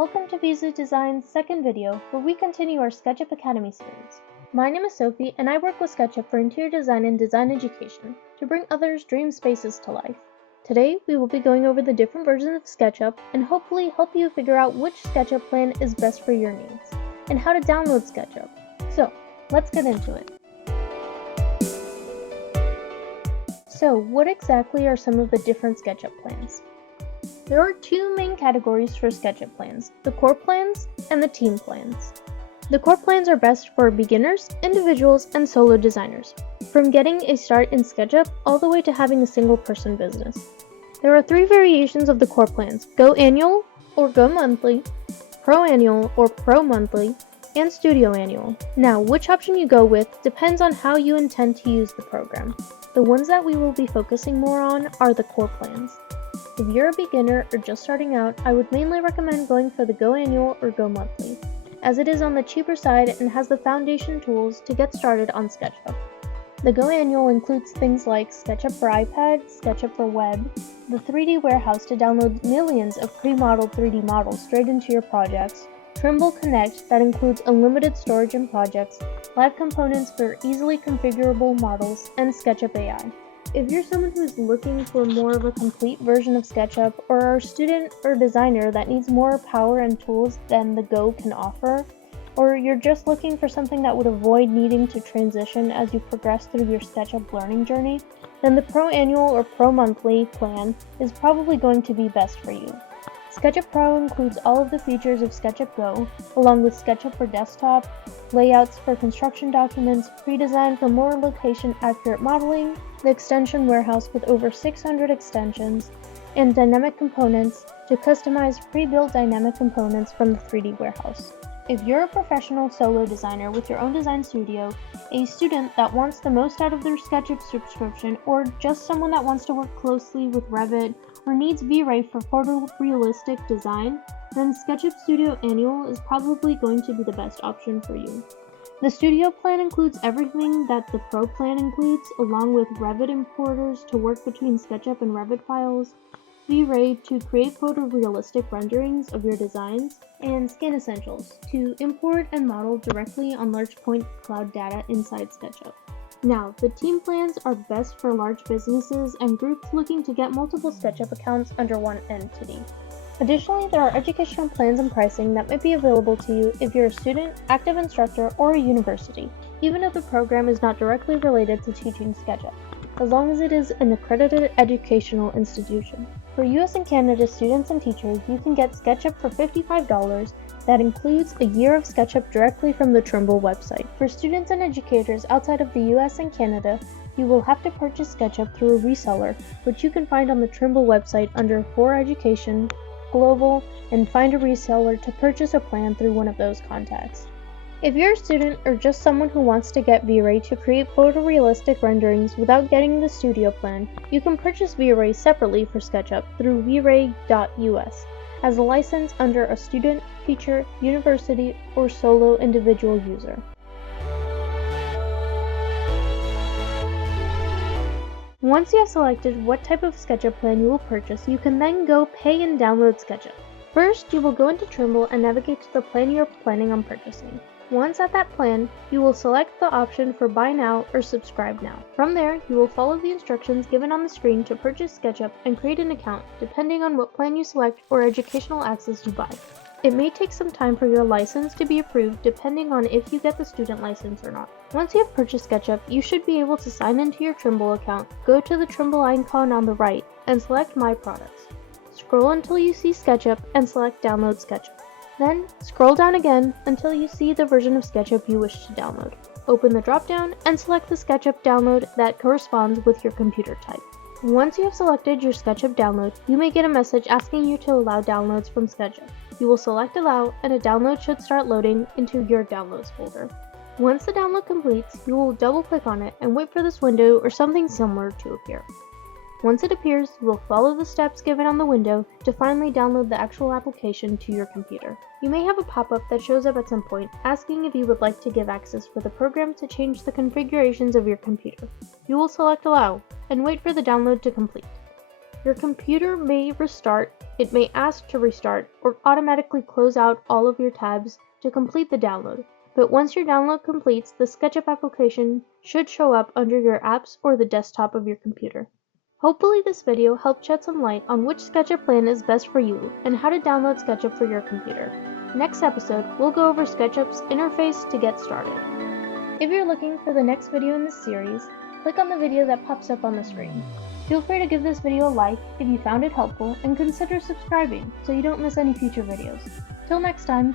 Welcome to Visu Designs' second video, where we continue our SketchUp Academy Series. My name is Sophie, and I work with SketchUp for interior design and design education to bring others' dream spaces to life. Today, we will be going over the different versions of SketchUp and hopefully help you figure out which SketchUp plan is best for your needs, and how to download SketchUp. So, let's get into it. So, what exactly are some of the different SketchUp plans? There are two main categories for SketchUp plans, the core plans and the team plans. The core plans are best for beginners, individuals, and solo designers, from getting a start in SketchUp all the way to having a single-person business. There are three variations of the core plans: Go Annual or Go Monthly, Pro Annual or Pro Monthly, and Studio Annual. Now, which option you go with depends on how you intend to use the program. The ones that we will be focusing more on are the core plans. If you're a beginner or just starting out, I would mainly recommend going for the Go Annual or Go Monthly, as it is on the cheaper side and has the foundation tools to get started on SketchUp. The Go Annual includes things like SketchUp for iPad, SketchUp for web, the 3D warehouse to download millions of pre-modeled 3D models straight into your projects, Trimble Connect that includes unlimited storage in projects, live components for easily configurable models, and SketchUp AI. If you're someone who is looking for more of a complete version of SketchUp, or are a student or designer that needs more power and tools than the Go can offer, or you're just looking for something that would avoid needing to transition as you progress through your SketchUp learning journey, then the Pro Annual or Pro Monthly plan is probably going to be best for you. SketchUp Pro includes all of the features of SketchUp Go, along with SketchUp for desktop, layouts for construction documents, pre-designed for more location-accurate modeling, the extension warehouse with over 600 extensions, and dynamic components to customize pre-built dynamic components from the 3D warehouse. If you're a professional solo designer with your own design studio, a student that wants the most out of their SketchUp subscription, or just someone that wants to work closely with Revit or needs V-Ray for photorealistic design, then SketchUp Studio Annual is probably going to be the best option for you. The Studio plan includes everything that the Pro plan includes, along with Revit importers to work between SketchUp and Revit files, V-Ray to create photorealistic renderings of your designs, and Scan Essentials to import and model directly on large point cloud data inside SketchUp. Now, the team plans are best for large businesses and groups looking to get multiple SketchUp accounts under one entity. Additionally, there are educational plans and pricing that might be available to you if you're a student, active instructor, or a university, even if the program is not directly related to teaching SketchUp, as long as it is an accredited educational institution. For US and Canada students and teachers, you can get SketchUp for $55 that includes a year of SketchUp directly from the Trimble website. For students and educators outside of the US and Canada, you will have to purchase SketchUp through a reseller, which you can find on the Trimble website under For Education, Global, and find a reseller to purchase a plan through one of those contacts. If you're a student or just someone who wants to get V-Ray to create photorealistic renderings without getting the studio plan, you can purchase V-Ray separately for SketchUp through vray.us as a license under a student, teacher, university, or solo individual user. Once you have selected what type of SketchUp plan you will purchase, you can then go pay and download SketchUp. First, you will go into Trimble and navigate to the plan you are planning on purchasing. Once at that plan, you will select the option for Buy Now or Subscribe Now. From there, you will follow the instructions given on the screen to purchase SketchUp and create an account, depending on what plan you select or educational access you buy. It may take some time for your license to be approved depending on if you get the student license or not. Once you have purchased SketchUp, you should be able to sign into your Trimble account, go to the Trimble icon on the right, and select My Products. Scroll until you see SketchUp and select Download SketchUp. Then, scroll down again until you see the version of SketchUp you wish to download. Open the drop-down and select the SketchUp download that corresponds with your computer type. Once you have selected your SketchUp download, you may get a message asking you to allow downloads from SketchUp. You will select Allow, and a download should start loading into your Downloads folder. Once the download completes, you will double-click on it and wait for this window or something similar to appear. Once it appears, you will follow the steps given on the window to finally download the actual application to your computer. You may have a pop-up that shows up at some point asking if you would like to give access for the program to change the configurations of your computer. You will select Allow and wait for the download to complete. Your computer may restart, it may ask to restart, or automatically close out all of your tabs to complete the download. But once your download completes, the SketchUp application should show up under your apps or the desktop of your computer. Hopefully this video helped shed some light on which SketchUp plan is best for you and how to download SketchUp for your computer. Next episode, we'll go over SketchUp's interface to get started. If you're looking for the next video in this series, click on the video that pops up on the screen. Feel free to give this video a like if you found it helpful and consider subscribing so you don't miss any future videos. Till next time!